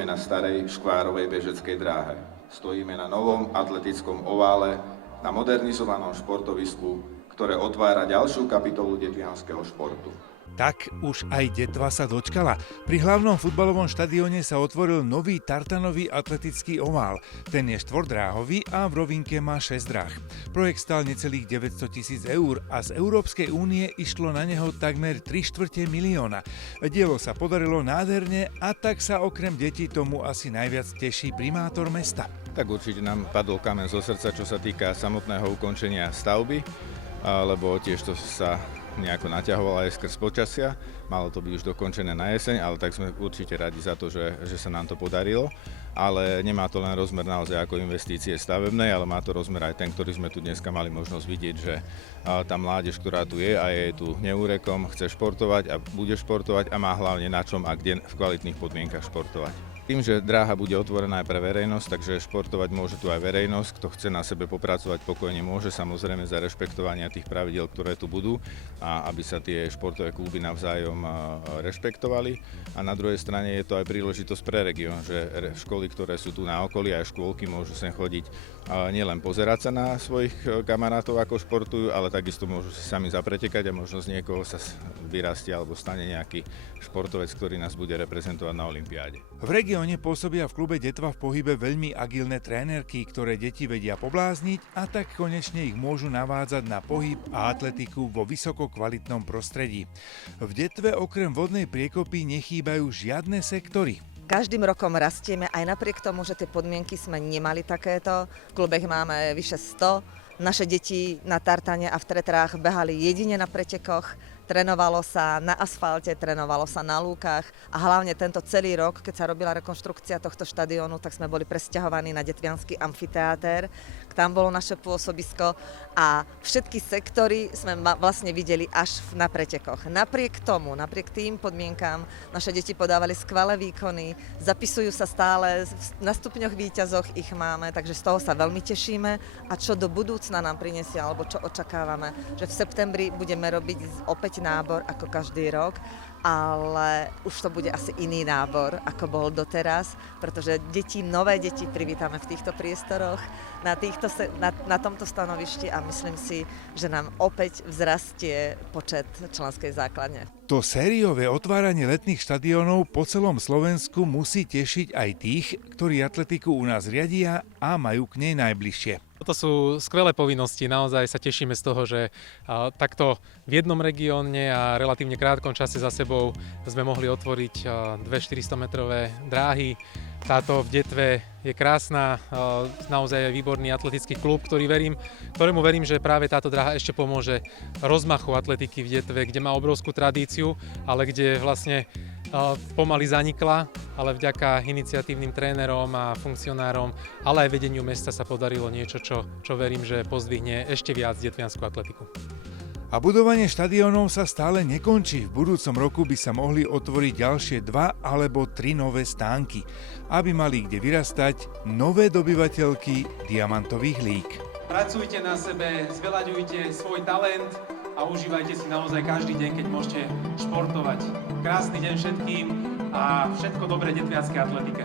nestojíme na starej škvárovej bežeckej dráhe. Stojíme na novom atletickom ovále, na modernizovanom športovisku, ktoré otvára ďalšiu kapitolu detvianskeho športu. Tak už aj Detva sa dočkala. Pri hlavnom futbalovom štadióne sa otvoril nový tartanový atletický ovál. Ten je štvordráhový a v rovinke má 6 dráh. Projekt stál necelých 900 000 eur a z Európskej únie išlo na neho takmer 3/4 milióna. Dielo sa podarilo nádherne a tak sa okrem detí tomu asi najviac teší primátor mesta. Tak určite nám padol kameň zo srdca, čo sa týka samotného ukončenia stavby, lebo tiež to sa nejako naťahovalo aj skrz počasia. Malo to byť už dokončené na jeseň, ale tak sme určite radi za to, že sa nám to podarilo. Ale nemá to len rozmer naozaj ako investície stavebnej, ale má to rozmer aj ten, ktorý sme tu dneska mali možnosť vidieť, že tá mládež, ktorá tu je a je tu neúrekom, chce športovať a bude športovať a má hlavne na čom a kde v kvalitných podmienkach športovať. Tým, že dráha bude otvorená aj pre verejnosť, takže športovať môže tu aj verejnosť. Kto chce na sebe popracovať pokojne môže, samozrejme za rešpektovania tých pravidiel, ktoré tu budú a aby sa tie športové kluby navzájom rešpektovali. A na druhej strane je to aj príležitosť pre región, že školy, ktoré sú tu na okolí, aj škôlky môžu sem chodiť nielen pozerať sa na svojich kamarátov, ako športujú, ale takisto môžu si sami zapretekať a možno z niekoho sa vyrastie alebo stane nejaký športovec, ktorý nás bude reprezentovať na olympiáde. V regióne pôsobia v klube Detva v pohybe veľmi agilné trénerky, ktoré deti vedia poblázniť a tak konečne ich môžu navádzať na pohyb a atletiku vo vysoko kvalitnom prostredí. V Detve okrem vodnej priekopy nechýbajú žiadne sektory. Každým rokom rastieme, aj napriek tomu, že tie podmienky sme nemali takéto. V klube máme vyše 100. Naše deti na tartane a v tretrách behali jedine na pretekoch. Trénovalo sa na asfalte, trénovalo sa na lúkach a hlavne tento celý rok, keď sa robila rekonštrukcia tohto štadiónu, tak sme boli presťahovaní na Detviansky amfiteáter. Tam bolo naše pôsobisko a všetky sektory sme vlastne videli až na pretekoch. Napriek tomu, napriek tým podmienkám, naše deti podávali skvelé výkony, zapisujú sa stále, na stupňoch výťazoch ich máme, takže z toho sa veľmi tešíme a čo do budúcna nám prinesie, alebo čo očakávame, že v septembri budeme robiť opäť nábor ako každý rok, ale už to bude asi iný nábor, ako bol doteraz, pretože nové deti privítame v týchto priestoroch, na tomto stanovišti a myslím si, že nám opäť vzrastie počet členskej základne. To sériové otváranie letných štadiónov po celom Slovensku musí tešiť aj tých, ktorí atletiku u nás riadia a majú k nej najbližšie. Toto sú skvelé povinnosti, naozaj sa tešíme z toho, že takto v jednom regióne a relatívne krátkom čase za sebou sme mohli otvoriť 2 400-metrové dráhy. Táto v Detve je krásna, naozaj je výborný atletický klub, ktorému verím, že práve táto dráha ešte pomôže rozmachu atletiky v Detve, kde má obrovskú tradíciu, ale kde vlastne pomaly zanikla, ale vďaka iniciatívnym trénerom a funkcionárom, ale aj vedeniu mesta sa podarilo niečo, čo verím, že pozdvihne ešte viac detviansku atletiku. A budovanie štadiónov sa stále nekončí. V budúcom roku by sa mohli otvoriť ďalšie 2 alebo 3 nové stánky, aby mali kde vyrastať nové dobyvateľky diamantových líg. Pracujte na sebe, zveľaďujte svoj talent a užívajte si naozaj každý deň, keď môžete športovať. Krásny deň všetkým a všetko dobré detvianskej atletike.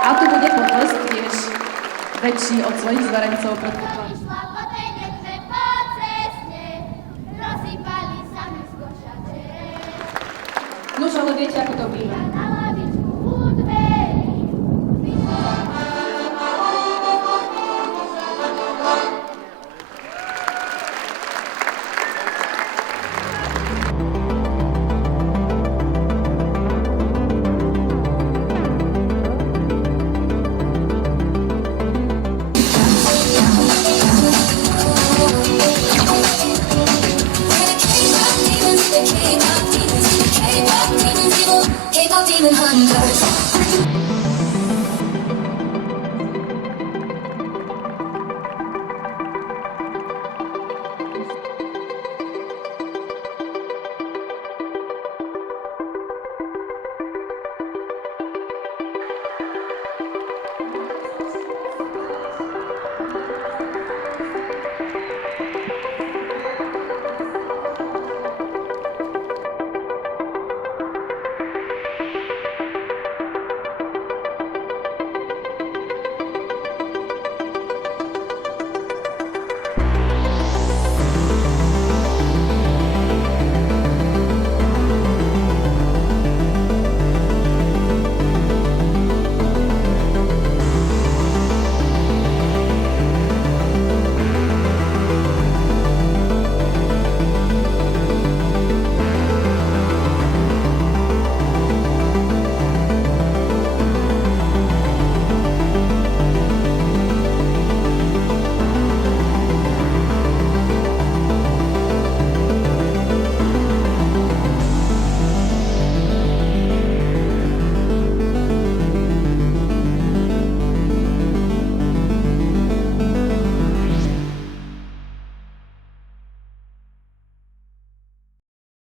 A tu bude potlesk tiež väčší od svojich zverencov, predpokladám. Nož, ale viete, ako to býva.